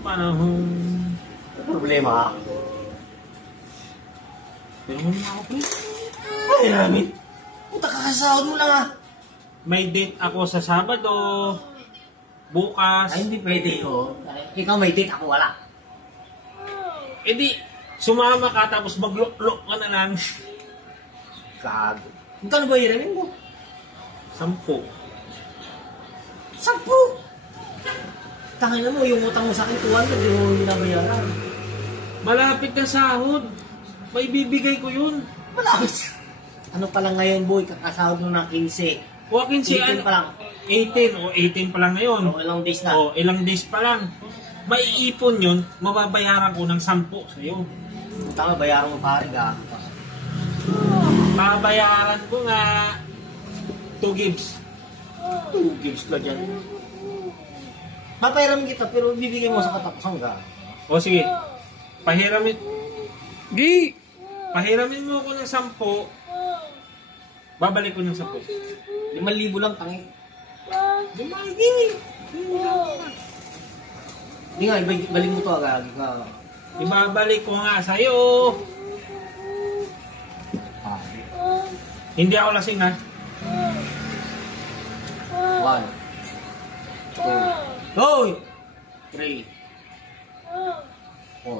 Panahon. Problema ka? Pero muna ako, pre. Ay, namin. Puta, kakasahod mo lang ah. May date ako sa Sabado. Bukas. Ay, hindi pwede oh. Ikaw may date, ako wala. Eh di, sumama ka tapos maglok-lok ka na lang. Gago. Magkano ba hiramin mo? 10. 10! Tangin na mo, yung utang mo sa akin, 200, yung binabayaran. Malapit na sahod. May bibigay ko yun. Malapit. Ano pa lang ngayon, boy? Kakasahod mo ng 15. Walk-in si 18 pa lang. 18 o 18 pa lang ngayon. O, ilang days na. O ilang days pa lang. May ipon yun, mababayaran ko ng 10 sa'yo. Tama, bayaran mo pare ka. Babayaran ko nga 2 gigs. 2 gigs ka dyan. Papayaran kita, pero bibigay mo sa katapusan ka. O sige, pahiramin. Gi! Pahiramin mo ako ng 10. Babalik ko ng 10. 5,000 lang, tangi. Gumagi! Hindi nga, balik mo to agad. Ibabalik ko nga sa'yo. Hindi ako lasing ha. 1, 2, Hoy! 3, 4.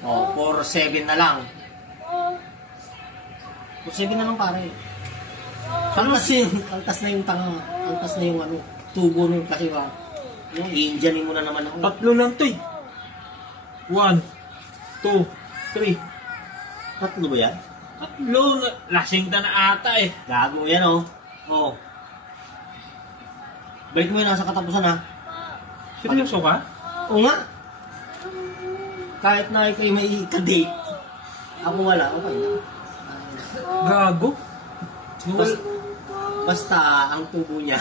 Oh, 4-7 na lang. 4-7 na lang pare. Kaltas na yung tanga. Kaltas na yung ano, tubo nung kasi ba. Yung Indianin mo na naman ako. 3 lang to eh. 1, 2, 3. 3 ba yan? 3. Lasing ka na ata eh. Gago yan oh. Oh. Balik mo yun nasa katapusan ha. Seryoso ka? Oo nga. Kahit na ikaw may ka-date, ako wala, okay na. Gago? Basta ang tubo niya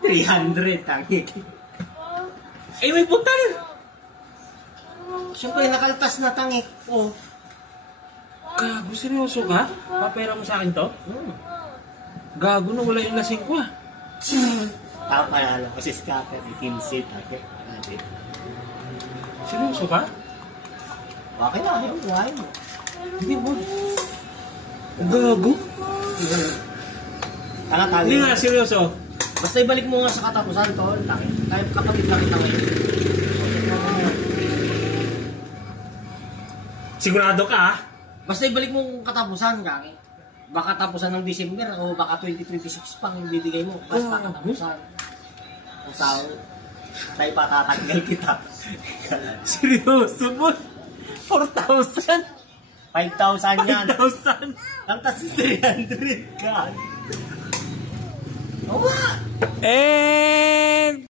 300 tangi. Eh may putal! Siyempre nakaltas na tangi. Oh. Gago, seryoso ka? Papera mo sa akin to? Gago na wala yung lasing ko ah. Tama na lang kasi scatter, ikinsit. Seryoso ka? Okay na, ayaw, buhay mo. Hindi mo. Gago? Hindi nga, seryoso. Basta ibalik mo nga sa katapusan to, kahit kapatid lang kita ngayon. Sigurado ka ah? Basta ibalik mo kung katapusan, kaki. Baka tapusan ng December o baka 2026 pang yung bibigay mo. Basta katapusan. Kung sao, tayo patatanggal kita. Seryoso mo? 4,000? 5,000 yan. 5,000? Ang tas 300 ka. Oo nga. Eh!